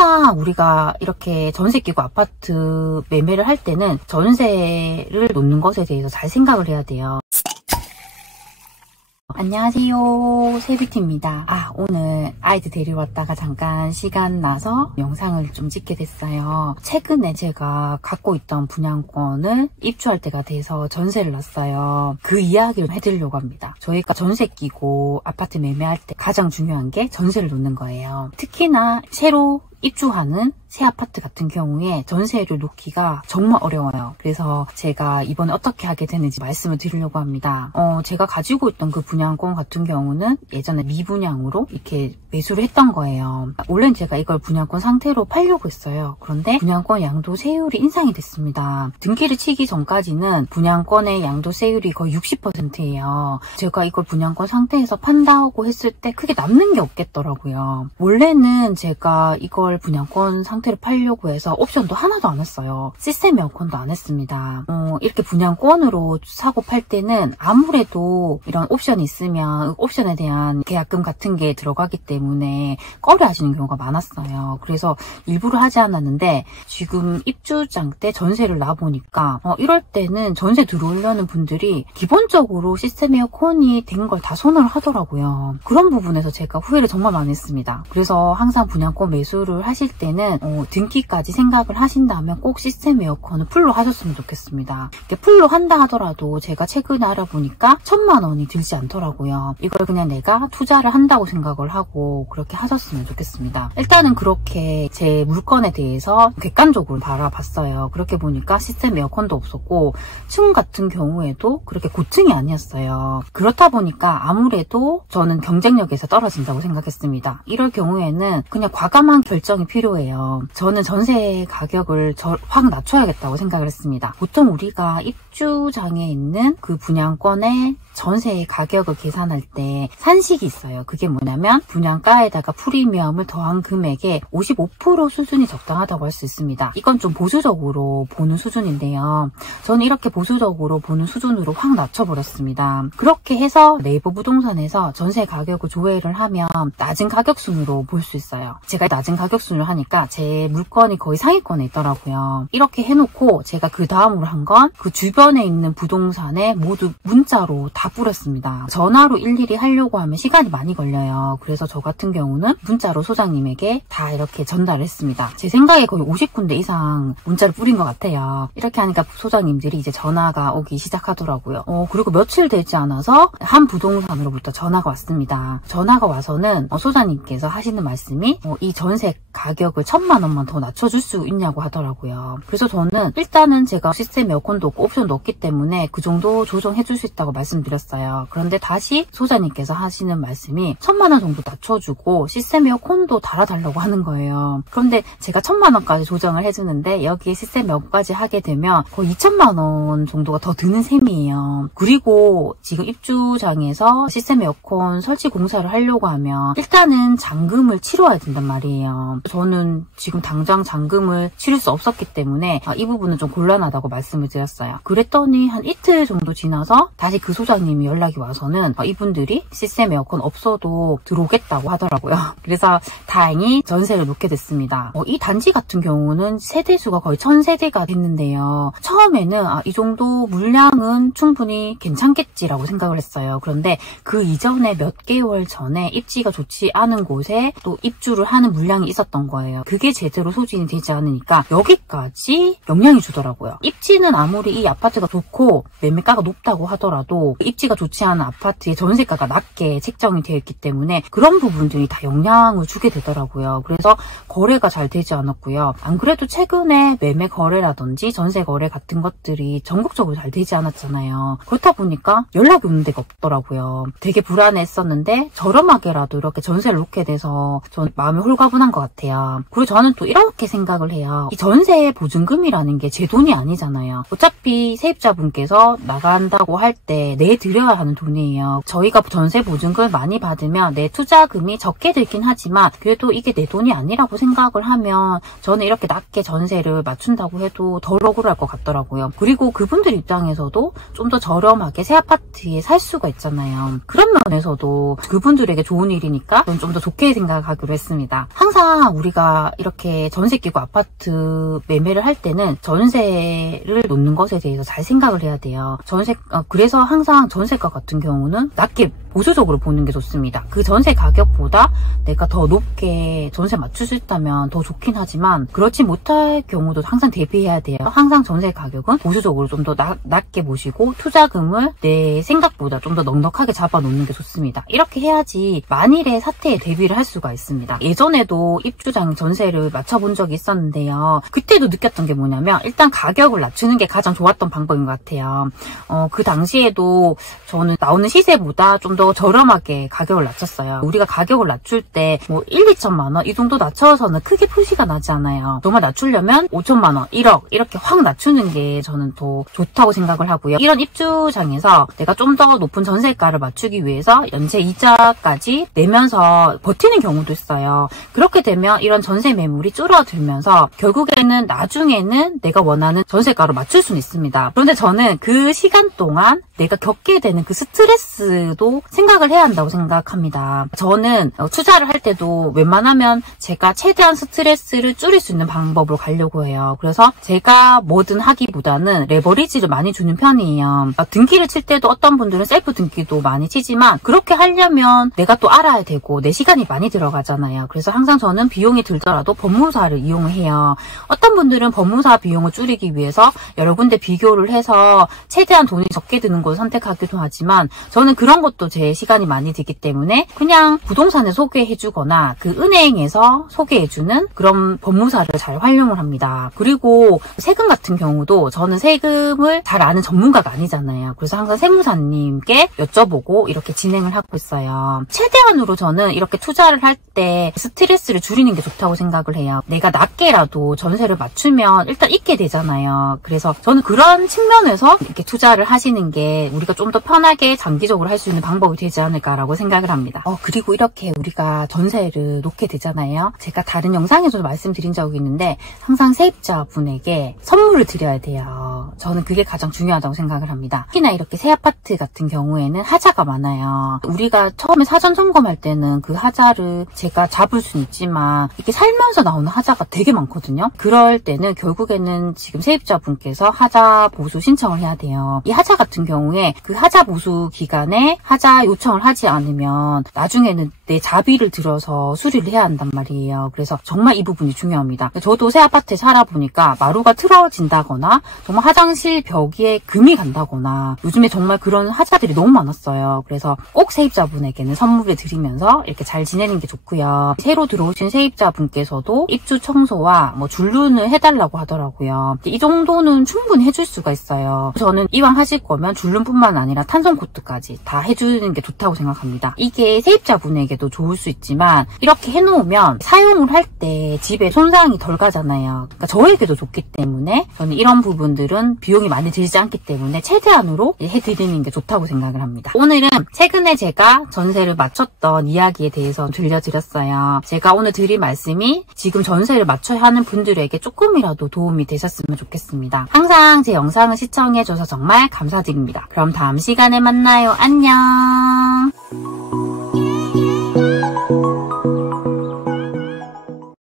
항상 우리가 이렇게 전세 끼고 아파트 매매를 할 때는 전세를 놓는 것에 대해서 잘 생각을 해야 돼요. 안녕하세요, 세비티입니다. 오늘 아이들 데리러 왔다가 잠깐 시간 나서 영상을 좀 찍게 됐어요. 최근에 제가 갖고 있던 분양권을 입주할 때가 돼서 전세를 놨어요. 그 이야기를 해드리려고 합니다. 저희가 전세 끼고 아파트 매매할 때 가장 중요한 게 전세를 놓는 거예요. 특히나 새로 입주하는 새 아파트 같은 경우에 전세를 놓기가 정말 어려워요. 그래서 제가 이번에 어떻게 하게 됐는지 말씀을 드리려고 합니다. 제가 가지고 있던 그 분양권 같은 경우는 예전에 미분양으로 이렇게 매수를 했던 거예요. 원래는 제가 이걸 분양권 상태로 팔려고 했어요. 그런데 분양권 양도세율이 인상이 됐습니다. 등기를 치기 전까지는 분양권의 양도세율이 거의 60%예요. 제가 이걸 분양권 상태에서 판다고 했을 때 크게 남는 게 없겠더라고요. 원래는 제가 이걸 분양권 상태로 팔려고 해서 옵션도 하나도 안 했어요. 시스템 에어컨도 안 했습니다. 이렇게 분양권으로 사고 팔 때는 아무래도 이런 옵션이 있으면 옵션에 대한 계약금 같은 게 들어가기 때문에 꺼려 하시는 경우가 많았어요. 그래서 일부러 하지 않았는데 지금 입주장 때 전세를 놔보니까 이럴 때는 전세 들어오려는 분들이 기본적으로 시스템 에어컨이 된 걸 다 선호를 하더라고요. 그런 부분에서 제가 후회를 정말 많이 했습니다. 그래서 항상 분양권 매수를 하실 때는 등기까지 생각을 하신다면 꼭 시스템 에어컨을 풀로 하셨으면 좋겠습니다. 풀로 한다 하더라도 제가 최근에 알아보니까 1000만 원이 들지 않더라고요. 이걸 그냥 내가 투자를 한다고 생각을 하고 그렇게 하셨으면 좋겠습니다. 일단은 그렇게 제 물건에 대해서 객관적으로 바라봤어요. 그렇게 보니까 시스템 에어컨도 없었고 층 같은 경우에도 그렇게 고층이 아니었어요. 그렇다 보니까 아무래도 저는 경쟁력에서 떨어진다고 생각했습니다. 이럴 경우에는 그냥 과감한 결정이 필요해요. 저는 전세 가격을 확 낮춰야겠다고 생각을 했습니다. 보통 우리가 입주장에 있는 그 분양권의 전세 가격을 계산할 때 산식이 있어요. 그게 뭐냐면 분양가에다가 프리미엄을 더한 금액의 55% 수준이 적당하다고 할 수 있습니다. 이건 좀 보수적으로 보는 수준인데요. 저는 이렇게 보수적으로 보는 수준으로 확 낮춰버렸습니다. 그렇게 해서 네이버 부동산에서 전세 가격을 조회를 하면 낮은 가격순으로 볼 수 있어요. 제가 낮은 가격순으로 하니까 제 물건이 거의 상위권에 있더라고요. 이렇게 해놓고 제가 그 다음으로 한 건 그 주변에 있는 부동산에 모두 문자로 다 뿌렸습니다. 전화로 일일이 하려고 하면 시간이 많이 걸려요. 그래서 저 같은 경우는 문자로 소장님에게 다 이렇게 전달을 했습니다. 제 생각에 거의 50군데 이상 문자를 뿌린 것 같아요. 이렇게 하니까 소장님들이 이제 전화가 오기 시작하더라고요. 그리고 며칠 되지 않아서 한 부동산으로부터 전화가 왔습니다. 전화가 와서는 소장님께서 하시는 말씀이 이 전세 가격을 1000만 원만 더 낮춰줄 수 있냐고 하더라고요. 그래서 저는 일단은 제가 시스템 에어컨도 없고 옵션도 없기 때문에 그 정도 조정해줄 수 있다고 말씀드렸어요. 그런데 다시 소장님께서 하시는 말씀이 1000만 원 정도 낮춰주고 시스템 에어컨도 달아달라고 하는 거예요. 그런데 제가 1000만 원까지 조정을 해주는데 여기에 시스템 에어컨까지 하게 되면 거의 2000만 원 정도가 더 드는 셈이에요. 그리고 지금 입주장에서 시스템 에어컨 설치 공사를 하려고 하면 일단은 잔금을 치러야 된단 말이에요. 저는 지금 당장 잔금을 치를 수 없었기 때문에 이 부분은 좀 곤란하다고 말씀을 드렸어요. 그랬더니 한 이틀 정도 지나서 다시 그 소장님이 연락이 와서는 이분들이 시스템 에어컨 없어도 들어오겠다고 하더라고요. 그래서 다행히 전세를 놓게 됐습니다. 이 단지 같은 경우는 세대수가 거의 1000세대가 됐는데요. 처음에는 이 정도 물량은 충분히 괜찮겠지라고 생각을 했어요. 그런데 그 이전에 몇 개월 전에 입지가 좋지 않은 곳에 또 입주를 하는 물량이 있었던 거예요. 그게 제대로 소진이 되지 않으니까 여기까지 영향이 주더라고요. 입지는 아무리 이 아파트가 좋고 매매가가 높다고 하더라도 입지가 좋지 않은 아파트의 전세가가 낮게 책정이 되어 있기 때문에 그런 부분들이 다 영향을 주게 되더라고요. 그래서 거래가 잘 되지 않았고요. 안 그래도 최근에 매매 거래라든지 전세 거래 같은 것들이 전국적으로 잘 되지 않았잖아요. 그렇다 보니까 연락이 오는 데가 없더라고요. 되게 불안했었는데 저렴하게라도 이렇게 전세를 놓게 돼서 전 마음이 홀가분한 것 같아요. 그리고 저는 또 이렇게 생각을 해요. 이 전세 보증금이라는 게 제 돈이 아니잖아요. 어차피 세입자분께서 나간다고 할 때 내드려야 하는 돈이에요. 저희가 전세 보증금을 많이 받으면 내 투자금이 적게 들긴 하지만 그래도 이게 내 돈이 아니라고 생각을 하면 저는 이렇게 낮게 전세를 맞춘다고 해도 덜 억울할 것 같더라고요. 그리고 그분들 입장에서도 좀 더 저렴하게 새 아파트에 살 수가 있잖아요. 그런 면에서도 그분들에게 좋은 일이니까 저는 좀 더 좋게 생각하기로 했습니다. 항상 우리가 이렇게 이렇게 전세 끼고 아파트 매매를 할 때는 전세를 놓는 것에 대해서 잘 생각을 해야 돼요. 그래서 항상 전세가 같은 경우는 낮게 보수적으로 보는 게 좋습니다. 그 전세 가격보다 내가 더 높게 전세 맞출 수 있다면 더 좋긴 하지만 그렇지 못할 경우도 항상 대비해야 돼요. 항상 전세 가격은 보수적으로 좀 더 낮게 보시고 투자금을 내 생각보다 좀 더 넉넉하게 잡아놓는 게 좋습니다. 이렇게 해야지 만일의 사태에 대비를 할 수가 있습니다. 예전에도 입주장 전세를 맞춰본 적이 있었는데요. 그때도 느꼈던 게 뭐냐면 일단 가격을 낮추는 게 가장 좋았던 방법인 것 같아요. 그 당시에도 저는 나오는 시세보다 좀 더 저렴하게 가격을 낮췄어요. 우리가 가격을 낮출 때 뭐 1, 2천만 원 이 정도 낮춰서는 크게 표시가 나지 않아요. 정말 낮추려면 5천만 원, 1억 이렇게 확 낮추는 게 저는 더 좋다고 생각을 하고요. 이런 입주장에서 내가 좀 더 높은 전세가를 맞추기 위해서 연체 이자까지 내면서 버티는 경우도 있어요. 그렇게 되면 이런 전세 매물이 줄어들면서 결국에는 나중에는 내가 원하는 전세가로 맞출 수는 있습니다. 그런데 저는 그 시간 동안 내가 겪게 되는 그 스트레스도 생각을 해야 한다고 생각합니다. 저는 투자를 할 때도 웬만하면 제가 최대한 스트레스를 줄일 수 있는 방법으로 가려고 해요. 그래서 제가 뭐든 하기보다는 레버리지를 많이 주는 편이에요. 등기를 칠 때도 어떤 분들은 셀프 등기도 많이 치지만 그렇게 하려면 내가 또 알아야 되고 내 시간이 많이 들어가잖아요. 그래서 항상 저는 비용이 들더라도 법무사를 이용을 해요. 어떤 분들은 법무사 비용을 줄이기 위해서 여러 군데 비교를 해서 최대한 돈이 적게 드는 걸 선택하기도 하지만 저는 그런 것도 제 시간이 많이 들기 때문에 그냥 부동산에 소개해주거나 그 은행에서 소개해주는 그런 법무사를 잘 활용을 합니다. 그리고 세금 같은 경우도 저는 세금을 잘 아는 전문가가 아니잖아요. 그래서 항상 세무사님께 여쭤보고 이렇게 진행을 하고 있어요. 최대한으로 저는 이렇게 투자를 할 때 스트레스를 줄이는 게 좋다고 생각을 해요. 내가 낮게라도 전세를 맞추면 일단 있게 되잖아요. 그래서 저는 그런 측면에서 이렇게 투자를 하시는 게 우리가 좀 더 편하게 장기적으로 할 수 있는 방법이 되지 않을까라고 생각을 합니다. 그리고 이렇게 우리가 전세를 놓게 되잖아요. 제가 다른 영상에서도 말씀드린 적이 있는데 항상 세입자분에게 선물을 드려야 돼요. 저는 그게 가장 중요하다고 생각을 합니다. 특히나 이렇게 새 아파트 같은 경우에는 하자가 많아요. 우리가 처음에 사전 점검할 때는 그 하자를 제가 잡을 수는 있지만 이렇게 살면서 나오는 하자가 되게 많거든요. 그럴 때는 결국에는 지금 세입자분께서 하자 보수 신청을 해야 돼요. 이 하자 같은 경우에 그 하자 보수 기간에 하자 요청을 하지 않으면 나중에는 내 자비를 들어서 수리를 해야 한단 말이에요. 그래서 정말 이 부분이 중요합니다. 저도 새 아파트에 살아보니까 마루가 틀어진다거나 정말 화장실 벽에 금이 간다거나 요즘에 정말 그런 하자들이 너무 많았어요. 그래서 꼭 세입자분에게는 선물을 드리면서 이렇게 잘 지내는 게 좋고요. 새로 들어오신 세입자분께서도 입주 청소와 뭐 줄눈을 해달라고 하더라고요. 이 정도는 충분히 해줄 수가 있어요. 저는 이왕 하실 거면 줄눈뿐만 아니라 탄성 코트까지 다 해주는 게 좋다고 생각합니다. 이게 세입자분에게도 좋을 수 있지만 이렇게 해놓으면 사용을 할 때 집에 손상이 덜 가잖아요. 그러니까 저에게도 좋기 때문에 저는 이런 부분들은 비용이 많이 들지 않기 때문에 최대한으로 해드리는 게 좋다고 생각을 합니다. 오늘은 최근에 제가 전세를 맞췄던 이야기에 대해서 들려드렸어요. 제가 오늘 드릴 말씀이 지금 전세를 맞춰야 하는 분들에게 조금이라도 도움이 되셨으면 좋겠습니다. 항상 제 영상을 시청해줘서 정말 감사드립니다. 그럼 다음 시간에 만나요. 안녕.